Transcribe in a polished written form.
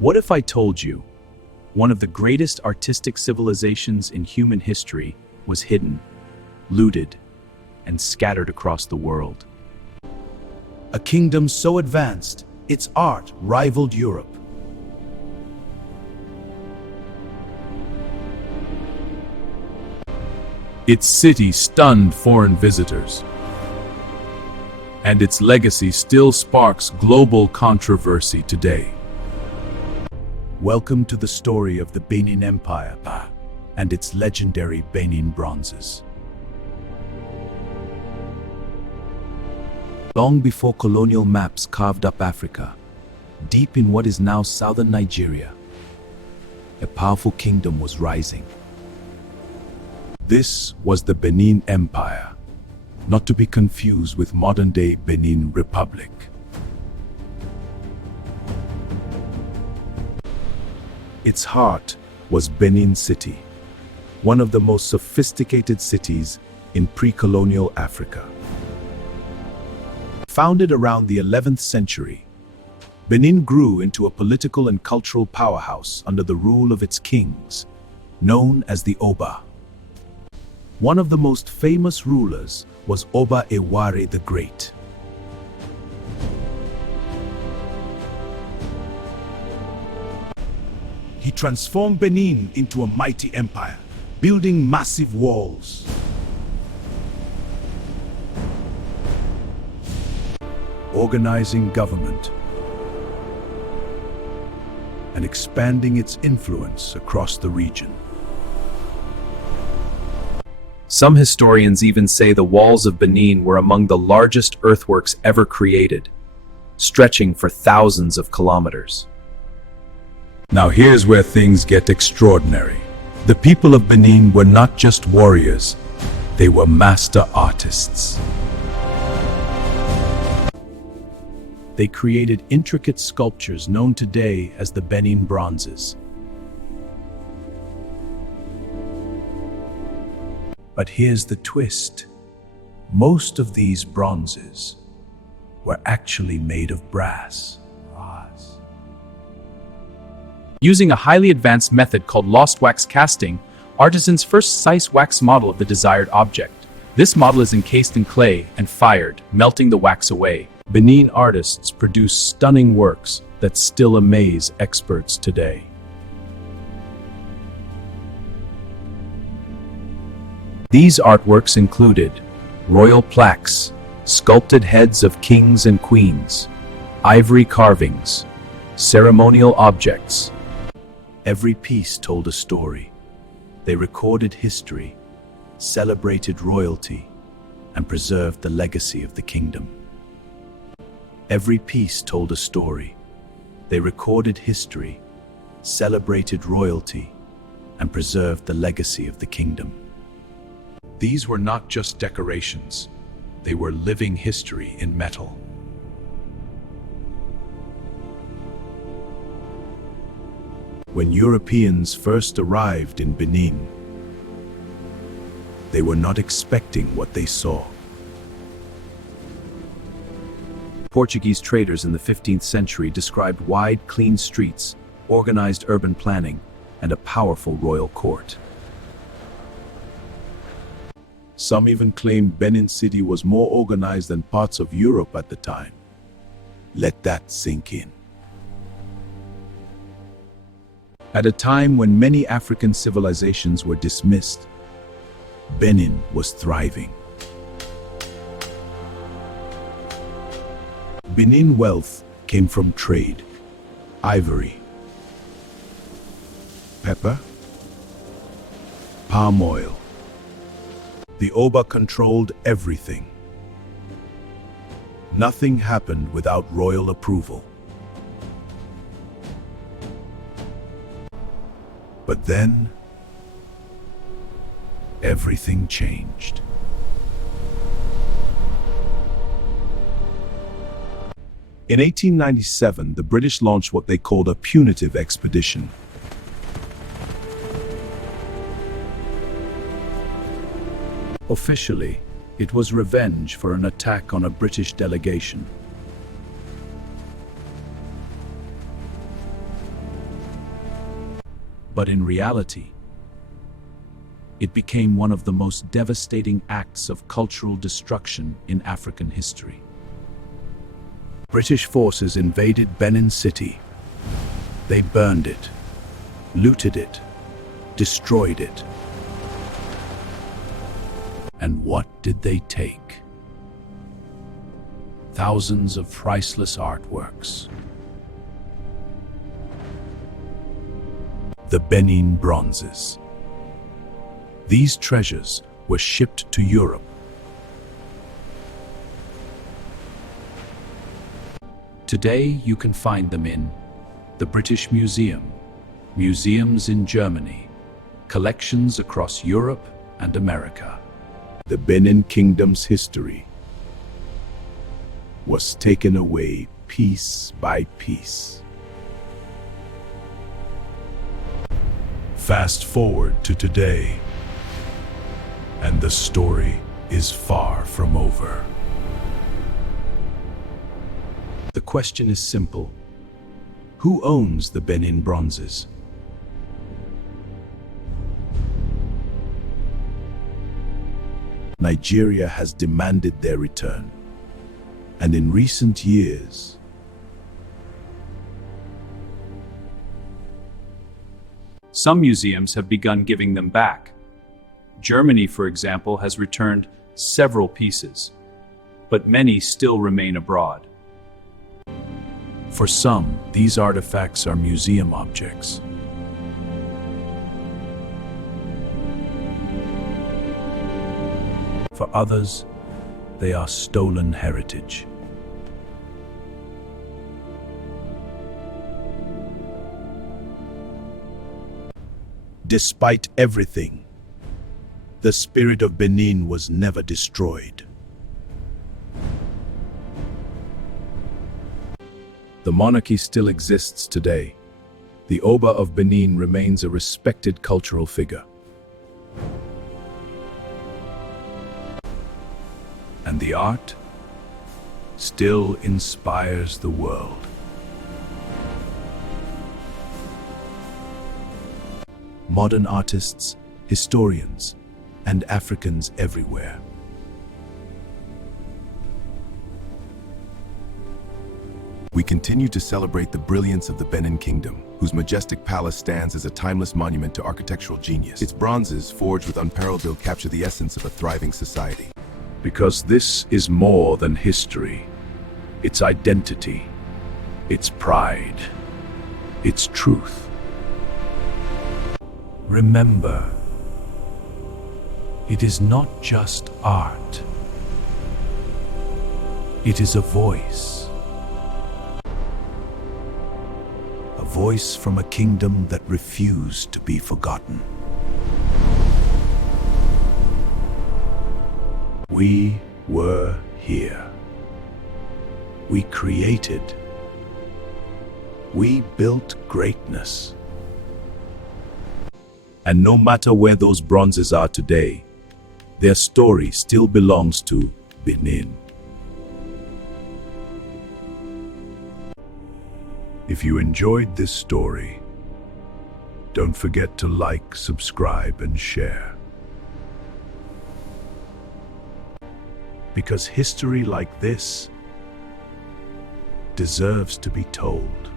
What if I told you one of the greatest artistic civilizations in human history was hidden, looted, and scattered across the world? A kingdom so advanced, its art rivaled Europe. Its city stunned foreign visitors, and its legacy still sparks global controversy today. Welcome to the story of the Benin Empire and its legendary Benin bronzes. Long before colonial maps carved up Africa, deep in what is now southern Nigeria, a powerful kingdom was rising. This was the Benin Empire, not to be confused with modern-day Benin Republic. Its heart was Benin City, one of the most sophisticated cities in pre-colonial Africa. Founded around the 11th century, Benin grew into a political and cultural powerhouse under the rule of its kings, known as the Oba. One of the most famous rulers was Oba Eware the Great. He transformed Benin into a mighty empire, building massive walls, organizing government, and expanding its influence across the region. Some historians even say the walls of Benin were among the largest earthworks ever created, stretching for thousands of kilometers. Now here's where things get extraordinary. The people of Benin were not just warriors, they were master artists. They created intricate sculptures known today as the Benin bronzes. But here's the twist. Most of these bronzes were actually made of brass. Using a highly advanced method called lost wax casting, artisans first size wax model of the desired object. This model is encased in clay and fired, melting the wax away. Benin artists produce stunning works that still amaze experts today. These artworks included royal plaques, sculpted heads of kings and queens, ivory carvings, ceremonial objects. Every piece told a story. They recorded history, celebrated royalty, and preserved the legacy of the kingdom. Every piece told a story. They recorded history, celebrated royalty, and preserved the legacy of the kingdom. These were not just decorations, they were living history in metal. When Europeans first arrived in Benin, they were not expecting what they saw. Portuguese traders in the 15th century described wide, clean streets, organized urban planning, and a powerful royal court. Some even claimed Benin City was more organized than parts of Europe at the time. Let that sink in. At a time when many African civilizations were dismissed, Benin was thriving. Benin wealth came from trade, ivory, pepper, palm oil. The Oba controlled everything. Nothing happened without royal approval. But then, everything changed. In 1897, the British launched what they called a punitive expedition. Officially, it was revenge for an attack on a British delegation. But in reality, it became one of the most devastating acts of cultural destruction in African history. British forces invaded Benin City. They burned it, looted it, destroyed it. And what did they take? Thousands of priceless artworks. The Benin bronzes. These treasures were shipped to Europe. Today, you can find them in the British Museum, museums in Germany, collections across Europe and America. The Benin Kingdom's history was taken away piece by piece. Fast forward to today, and the story is far from over. The question is simple. Who owns the Benin bronzes? Nigeria has demanded their return. And in recent years, some museums have begun giving them back. Germany, for example, has returned several pieces, but many still remain abroad. For some, these artifacts are museum objects. For others, they are stolen heritage. Despite everything, the spirit of Benin was never destroyed. The monarchy still exists today. The Oba of Benin remains a respected cultural figure. And the art still inspires the world. Modern artists, historians, and Africans everywhere. We continue to celebrate the brilliance of the Benin Kingdom, whose majestic palace stands as a timeless monument to architectural genius. Its bronzes, forged with unparalleled, capture the essence of a thriving society. Because this is more than history. Its identity, its pride, its truth. Remember, it is not just art. It is a voice. A voice from a kingdom that refused to be forgotten. We were here. We created. We built greatness. And no matter where those bronzes are today, their story still belongs to Benin. If you enjoyed this story, don't forget to like, subscribe, and share. Because history like this deserves to be told.